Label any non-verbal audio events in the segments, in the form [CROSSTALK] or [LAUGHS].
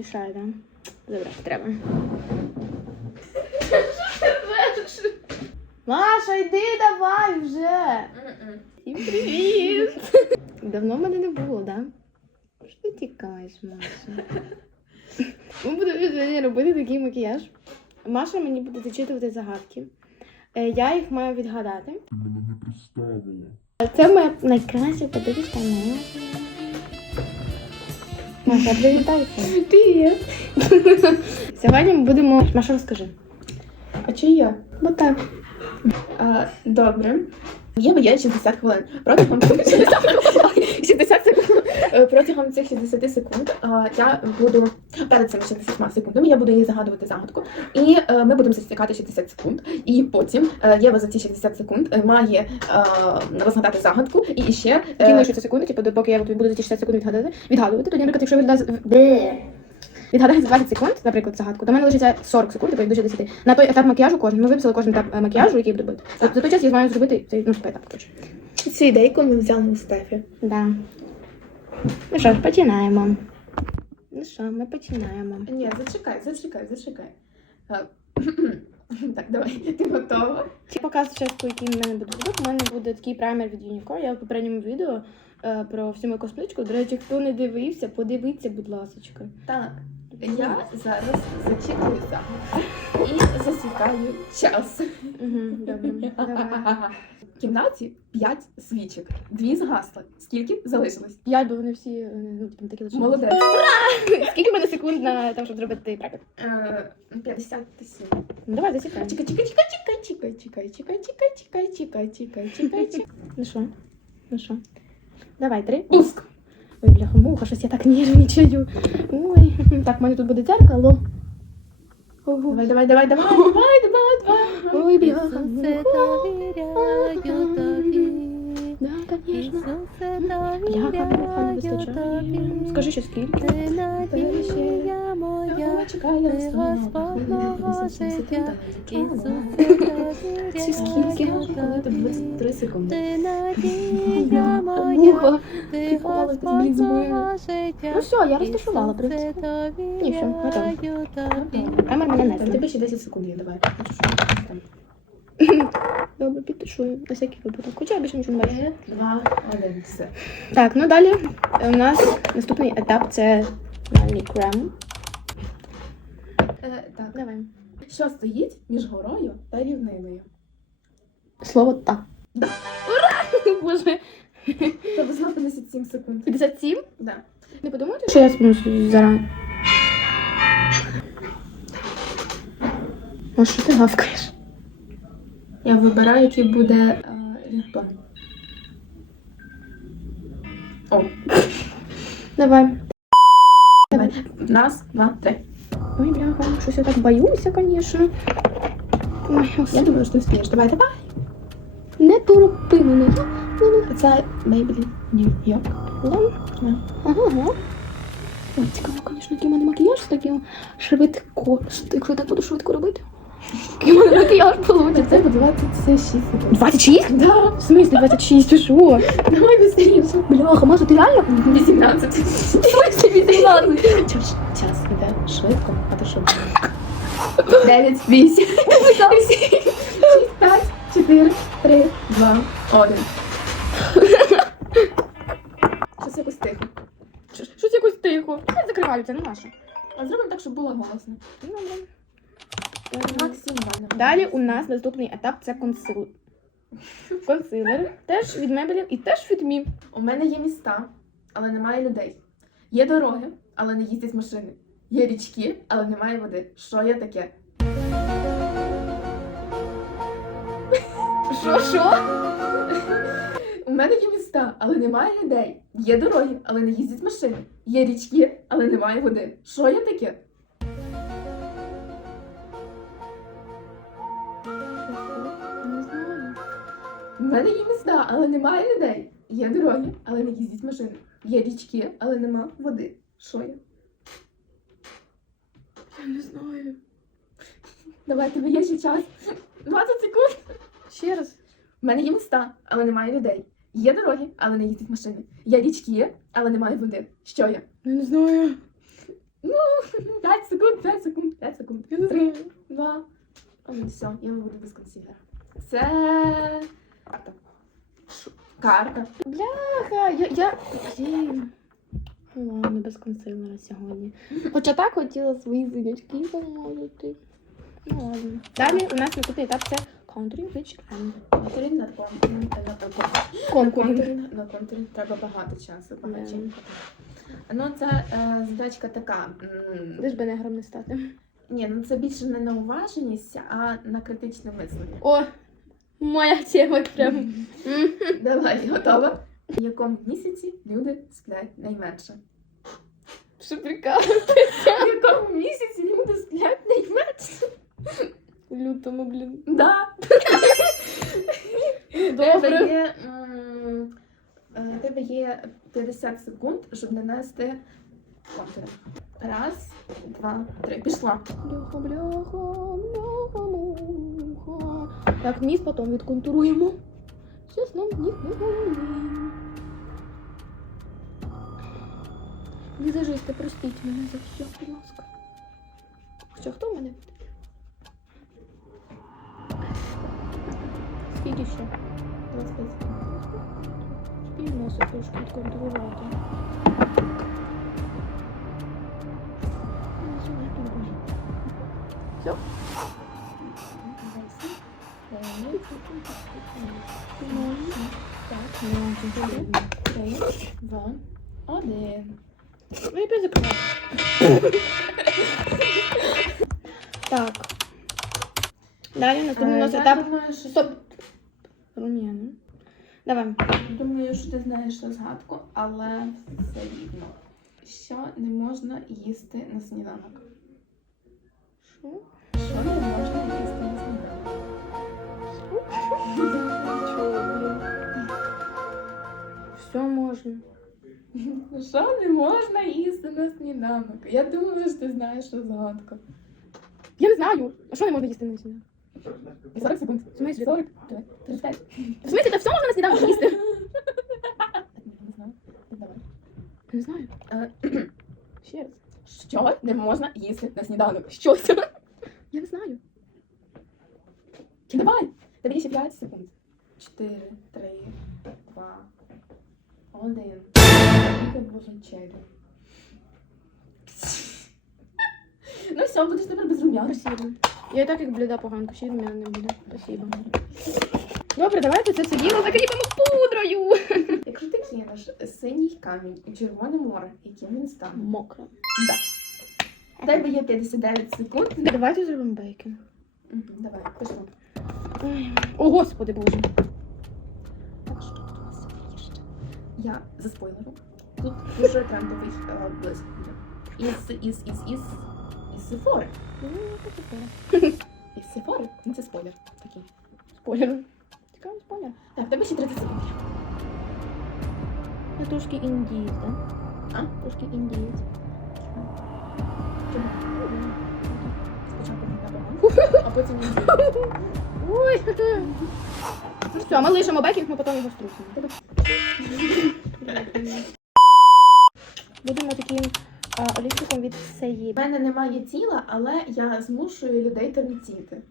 Мішає, да? Добре, треба. Маша, йди давай вже. Всім привіт! Давно мене не було, да? Що ти тікаєш, Маша? Ми будемо сьогодні робити такий макіяж. Маша мені буде зачитувати загадки. Е, Я їх маю відгадати. мене не представила. Це моя найкраща подивіться на. Маша, привітайся. Привіт. Сьогодні ми будемо. Маша, розкажи. А чи я? Бо так. А, добре. Є моє 60 хвилин. Протягом [LAUGHS] цих 60 секунд. Е, Протягом цих 60 секунд я буду перед цими 60 секундами я буду їй загадувати загадку. І е, ми будемо засікати 60 секунд. І потім е, Єва за ці 60 секунд е, має е, розгадати загадку. І ще е, Які лишаться секунди, типу, допоки я буду за ті 60 секунд відгадувати, відгадувати, тоді, наприклад, якщо віддасть Бе. відгадати за 20 секунд, наприклад, загадку, то в мене лишиться 40 секунд, типу, до 60. На той етап макіяжу кожен. Ми виписали кожен етап е, макіяжу, який буде бути. За за той час я маю зробити цей ну, етап, коротше. цю ідейку ми взяли у Стефі. Да. Ну що ж, починаємо. Ну що, ми починаємо. Ні, зачекай, зачекай, зачекай. Е, [CLEARS THROAT] Так, давай, [LAUGHS] ти готова? Чи показую чашку, який в мене буде продукт. У мене буде такий праймер від Uniqlo. Я в попередньому відео е, про всю мою косметичку. До речі, хто не дивився, подивіться, будь ласка. Так, я зараз загадку і засікаю час. Угу, добре. Давай. В кімнаті 5 свічок, дві згасли. Скільки залишилось? П'ять, бо вони всі е, ну, типу, такі лише. Молодець. Скільки в мене секунд на те, щоб зробити? Е, 57. Ну давай, зачекаємо. Чекай, чекай, чекай, чекай, чекай, чекай, чекай, чекай, чекай, чекай, чекай, чекай. Ну що? Ну що? Давай, три. Пуск. Ой, бляха, муха, щось я так нервничаю. Ой, [LAUGHS] так, в мене тут буде дзеркало. Давай, давай, давай, давай, давай, давай, давай. Ой, бляха. Да, конечно. Бляха, муха, не вистачає. Скажи, що скільки? Моя, я ти встану. Життя. Ісусе, Ці скільки? Коли тобі тобі. 23 секунди. Ти надія моя, ти мого життя. Ну все, я розташувала, в принципі. Ні, все, готово. Камер мене не ще 10 секунд є, давай. Добре, підпишу. На всякий випадок. Хоча я більше нічого не бачу. Три, два, один, все. Так, ну далі у нас наступний етап це крем. Е, так. Давай. Що стоїть між горою та рівниною? Слово та. Да. Ура! [LAUGHS] Боже. Тебе знов 57 секунд. 57? Да. Не подумайте, що я спну зараз. А що ти гавкаєш? Я вибираю, який буде е, рінгтон. О, Давай. давай. Раз, два, три. Ой, бляха, щось я так боюся, звісно. Я думаю, що ти встаєш. Давай, давай. Не торопи мене. Це Maybelline New York. Ага, ага. Цікаво, звісно, який у мене макіяж з таким швидко. Якщо я так буду швидко робити. Макіяж вийде. Це 26 26? Да. В смислі 26? Ти що? Давай быстрее. Бляха, Маша, ти реально? 18. В смислі 18? Час, час іде швидко, що? 9, 8, 7, 6, 5, 4, 3, 2, 1. Щось якось тихо. Що- Щось якось тихо. Закриваються, ну Маша. А зробимо так, щоб було голосно. Ну, добре. Максим Івановна. Далі у нас наступний етап це консилер. Консилер. Теж від мебелів і теж від мі. У мене є міста, але немає людей. Є дороги, але не їздять машини. Є річки, але немає води. Що є таке? [LAUGHS] Що, що? У мене є міста, але немає людей. Є дороги, але не їздять машини. Є річки, але немає води. Що є таке? Знаю. У мене є міста, але немає людей. Є дороги, але не їздять машини. Є річки, але нема води. Що я? Я не знаю. Давай, тебе є ще час. 20 секунд. Ще раз. У мене є міста, але немає людей. Є дороги, але не їздять машини. Є річки, але немає води. Що я? Я не знаю. Ну, 5 секунд, 5 секунд, 5 секунд. 3, 2, ну все, я буду без консилера. Це карта. Карта. Бляха, я, я... Блін. Ну ладно, без консилера сьогодні. Хоча так хотіла свої зінячки помолити. Ну ладно. Далі у нас наступний етап це Country Which End. Контурінг на контурінг, на контурінг треба багато часу, багатенько. Ну, це е, задачка така. Лиш би негром не стати. Ні, ну це більше не на уваженість, а на критичне мислення. О, моя тема прям. [LAUGHS] Давай, готова? В якому місяці люди сплять найменше? Що прикал? В якому місяці люди сплять найменше? В лютому, блін. Да. Ну, тебе Добре. є, м, е, тебе є 50 секунд, щоб нанести контури. Раз, два, три. Пішла. Бляха, бляха, бляха, муха. Так, ніс потім відконтуруємо. Щас нам ніг не болить. Візажисти, простіть мене за все, будь ласка. Хоча хто мене буде? Скільки ще? 25 секунд. Спів носа трошки відконтурувати. Все? Три, два, один. Ну, я. Так. Далі наступний у нас Е, етап. Стоп. Рум'яна. Давай. Думаю, що ти знаєш розгадку, але все рівно. Що не можна їсти на сніданок? Що? Що не можна їсти на сніданок? Все можна. Що не можна їсти на сніданок? Я думала, що ти знаєш розгадку. Я не знаю. А що не можна їсти на сніданок? 40 секунд. В смислі? 40, 35. В смислі, та все можна на сніданок їсти? [LAUGHS] Не знаю. [CLEARS THROAT] Ще раз. Що не можна їсти на сніданок? Що це? Я не знаю. Давай. Тобі є ще 5 секунд. 4, 3, 2, 1. Тільки боже челю. [LAUGHS] Ну все, будеш тепер без рум'ян. Спасибо. Я і так як бліда поганка, ще й не буде. Спасибо. Добре, давайте це все діло закріпимо пудрою. Якщо ти кинеш синій камінь у червоне море, яким він стане? Мокро. Да. У тебе є 59 секунд. Давайте зробимо бейкінг. Мгм, Давай. Ой. О, господи боже. Я за спойлером. Тут дуже трендовий е, блиск буде. Із, із, із, із, із Сефори. Ну, це таке. [LAUGHS] Із Сефори? Ну це спойлер такий. Спойлер. Цікавий спойлер. Так, в тебе ще 30 секунд. Я трошки індієць, да? А? Трошки індієць. Спочатку не а потім Ой. Все, ми лишимо бекінг, ми потім його струсимо. Будемо таким олівчиком від У мене немає тіла, але я змушую людей тремтіти.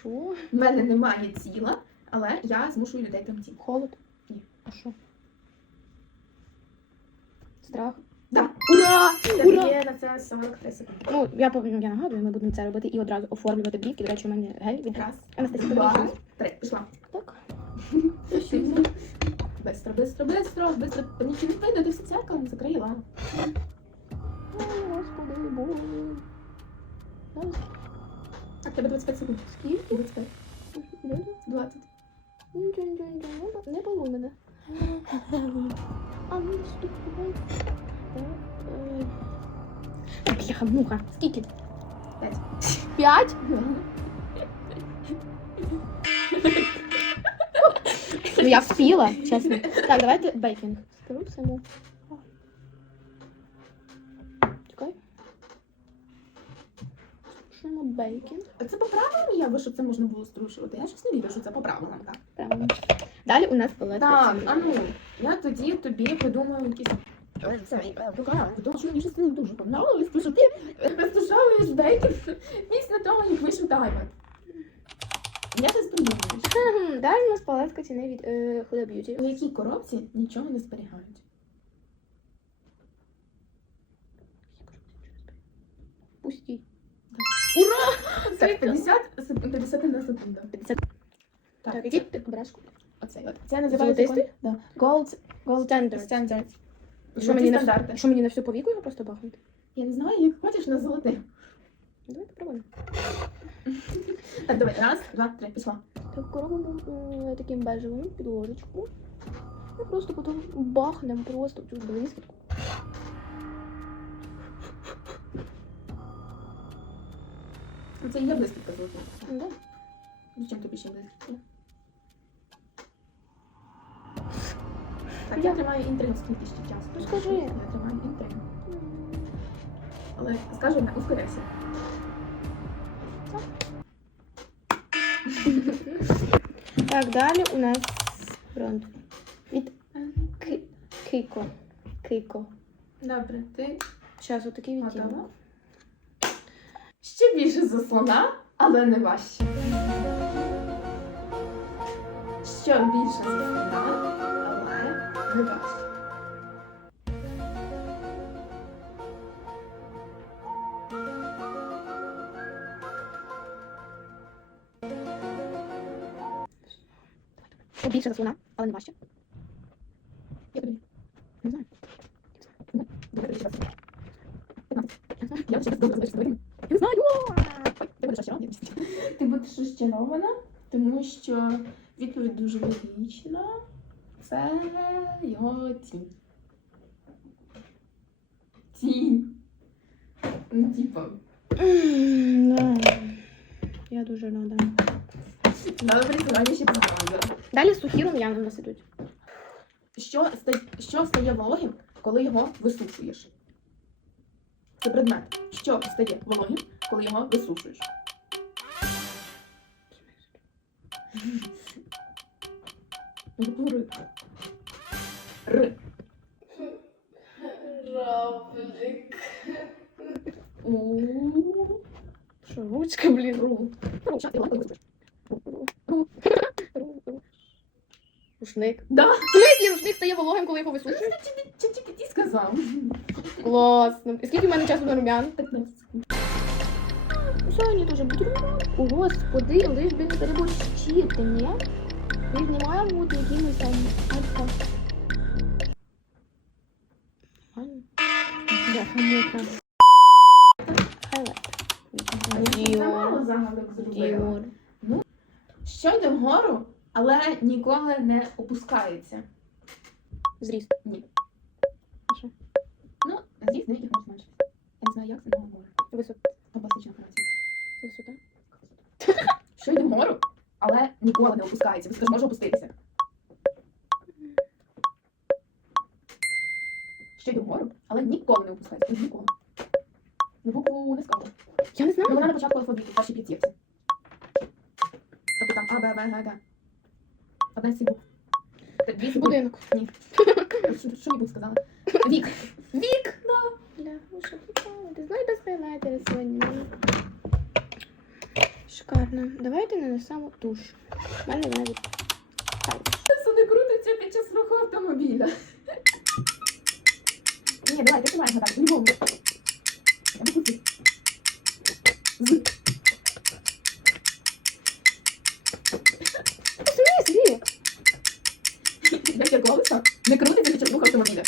Що? У мене немає тіла, але я змушую людей тремтіти. Холод? Ні. А що? Страх? Да. Ура! Ура! Є на це 43 секунди. Ну, я повинна, я нагадую, ми будемо це робити і одразу оформлювати брівки. До речі, у мене гель від Раз, Анастасії два, три. Пішла. Так. Бистро, бистро, бистро, бистро. Нічого не вийде, ти все церкало закрила. Господи, боже. Так, тебе 25 секунд. скільки? 25. 20. Нічого, нічого, нічого. Не було мене. А ну ступай. Так. Бляха, муха. Скільки? П'ять. П'ять? Ну я вспіла, чесно. Так, давайте бейкінг. Чекай. Струшимо бейкінг. Це по правилам є, бо що це можна було струшувати? Я щось не вірю, що це по правилам, так? Правильно. Далі у нас палетка. Так, а ну, я тоді тобі придумаю якісь Розташовуєш бейкер після того, як вийшов таймер. Я це сподіваюся. Далі у нас палетка ціни від е, Huda Beauty. У якій коробці нічого не зберігають. Пусті. Так, 50 секунд, 50 на секунду. 50. Так, ти береш? Оцей от. Це називається Золотистий? Да. Gold, Gold Standard. Standard. Що мені, на, стандарти. всю- що мені на всю повіку його просто бахнути? Я не знаю, як хочеш на золотий. Давайте пробуємо. [LAUGHS] Так, давай, раз, два, три, пішла. Так, робимо м, таким бежевим підложечку. І просто потім бахнемо просто в цю блискітку. Це і є блискітка золота. Да. Зачем тобі ще блискітка? Так, я тримаю інтригу, скільки ще часу. Ну, скажи. Я тримаю інтригу. Але скажу, не ускоряйся. Так, далі у нас бренд від Ки- Кико. Кико. Добре, ти Зараз отакий готова? Ще більше за слона, але не важче. Що більше за слона, більше за але не важче. Я тобі. Не знаю. Я знаю. Я не знаю. Ти будеш розчарована? Ти будеш розчарована, тому що відповідь дуже логічна. Це його тінь. Тінь. Ну. М, Да. Я дуже рада. Надо переконання ще позбавити. Далі сухі рум'яна у нас ідуть. Що, ста- що стає вологим, коли його висушуєш? Це предмет. Що стає вологим, коли його висушуєш? Ну, Р. Р. У. Що, ручка, блін. Ру. Що ти. Рушник. Да. В смислі рушник стає вологим, коли його висушуєш? Чи ти сказав? Класно. І скільки в мене часу на рум'ян? 15 секунд. Сьогодні дуже бутерброд. О, господи, лиш би не переборщити, ні? Ми знімаємо бути якимось там альфа. Нормально. Хайлайт. Замало Діор. Діор. Що йде вгору, але ніколи не опускається. Зріст. Ні. Що? Ну, з'їзд деяких може зменшитися. Я не знаю, як це не говорю. Висота. Пластична операція. Висота. Що йде вгору, але ніколи не опускається. Висота ж може опуститися. Що йде вгору, але ніколи не опускається. Ніколи. На букву не скажу. Я не Ну, вона на початку алфавіту, перші п'ятірці. Тобто там А, Б, В, Г, Г. Одна з цих букв. Дві з букв. Будинок. Що, що небудь сказала? Вік. Вік! Бля, ну що ти там? Ти знаєш без хайлайтера сьогодні? ну. Шикарно. Нанесемо туш. У мене навіть Це не крутиться під час руху автомобіля. Ні, давай, ти маєш гадати. Не. В смислі? Як я колеса, не крутиться під час руху автомобіля.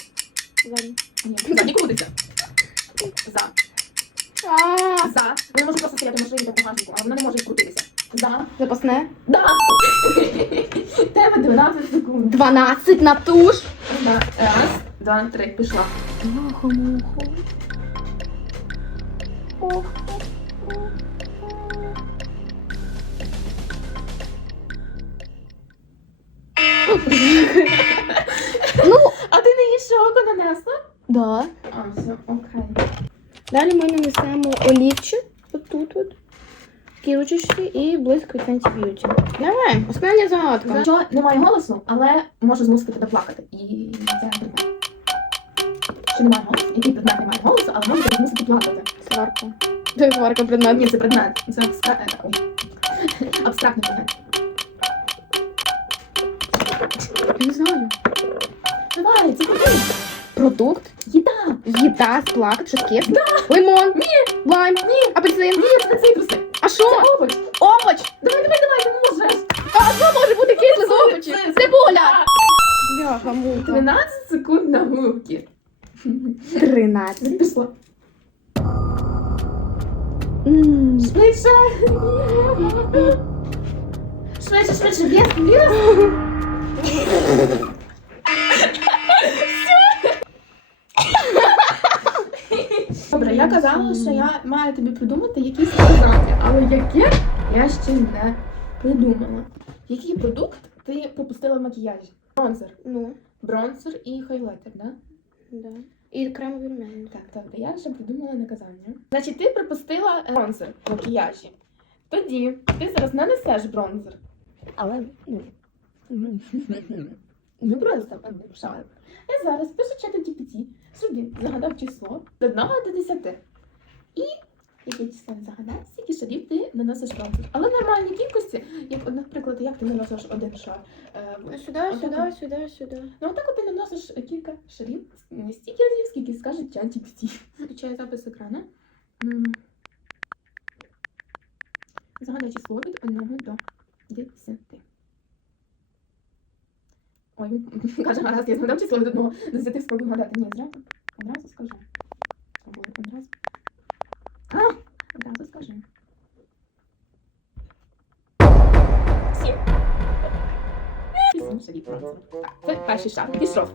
Ладно. Ні, за, не крутиться. За. За. Вона може просто стояти в машині та багажнику, а вона не може крутитися. За. Запасне. Да. [LAUGHS] Тебе 12 секунд. 12 на туш. Да. Раз, два, три, пішла. Муха-муха. Ох. Ну, [LAUGHS] А ти не її шоку нанесла? да. А, все, окей. Далі ми нанесемо олівчик. Отут от. Кірочечки і від Fenty Beauty. Давай, остання загадка. Що немає голосу, але може змусити тебе плакати. І це прикольно. що немає голосу, який предмет не має голосу, але може змусити плакати. Сварка. Це сварка предмет. Ні, це предмет. Це абстра... е, ой. [LAUGHS] абстрактний предмет. Я не знаю. Давай, це продукт. Продукт. Їда. Їда, сплак, шокет. Лимон. Ні. Лайм. Ні. Апельсин. Ні, це цитруси. А що? Овоч. Овоч. Давай, давай, давай, ти можеш. А що може бути кисле з овочів? Це- Цибуля. Бляха, муха. 12 секунд на губки. 13. Пішло. Швидше. Швидше, швидше, в'єс, в'єс. Добре, я казала, що я маю тобі придумати якісь сказати, але яке я ще не придумала. Який продукт ти пропустила в макіяжі? Бронзер. Ну, Бронзер і хайлайтер, да? да. І кремові румяна. Так, добре, я вже придумала наказання. Значить, ти пропустила е, бронзер в макіяжі. Тоді ти зараз нанесеш бронзер. Але, ну, Не просто шар. Я зараз пишу чату GPT, собі загадав число з 1 до 10. І яке число не загадав, скільки шарів ти наносиш бронзер. Але в нормальній кількості, як, наприклад, як ти наносиш один шар. Е, в- сюди, сюди, сюди, сюди. Ну, отак от ти наносиш кілька шарів, не стільки разів, скільки скаже чат GPT. Включаю запис екрану. М. Загадай число від 1 до 10. Ой, він [LAUGHS] каже, гаразд, я згадав число від 1 до 10 спробую гадати. Ні, зразу, одразу скажи. Або одразу. А, одразу скажи. Сім. Вісім шарів бронзеру. Це перший шар. Пішов.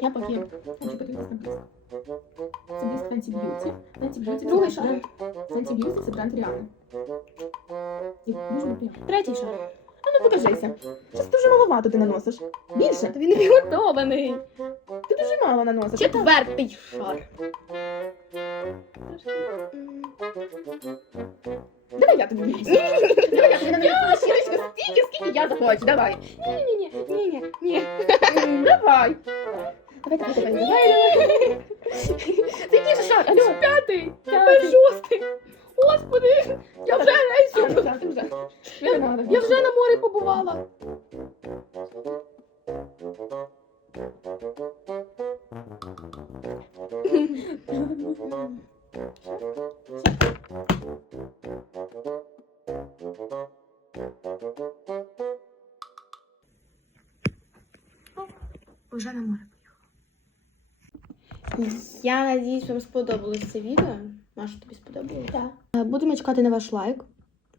Я поки хочу подивитися на близько. Це близько Фенсі Б'юті. Фенсі Б'юті Другий це шар. бренд. Фенсі Б'юті це бренд Ріани. Дуже неприємно. Третій шар. А ну покажися. Щось дуже маловато ти наносиш. Більше. Та він не підготований. Ти дуже мало наносиш. Четвертий шар. Давай я тобі візьму. Давай я тобі нанесу щірочку стільки, скільки я захочу. Давай. Ні-ні-ні, ні-ні, ні. Давай. Давай, давай, давай, давай. Це який же шар? Алло. П'ятий. Тепер шостий. Господи, я вже надо. Я вже на морі побувала. Уже на море. Я надіюсь, вам сподобалось це відео. Маша, тобі сподобалось? Так. Будемо чекати на ваш лайк,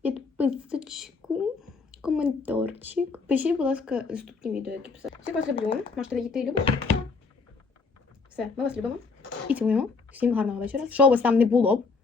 підписочку, коментарчик. Пишіть, будь ласка, наступні відео, які писати. Всіх вас люблю. Можете йти любиш. Все, ми вас любимо. І цілуємо. Всім гарного вечора. Що у вас там не було? Па-па!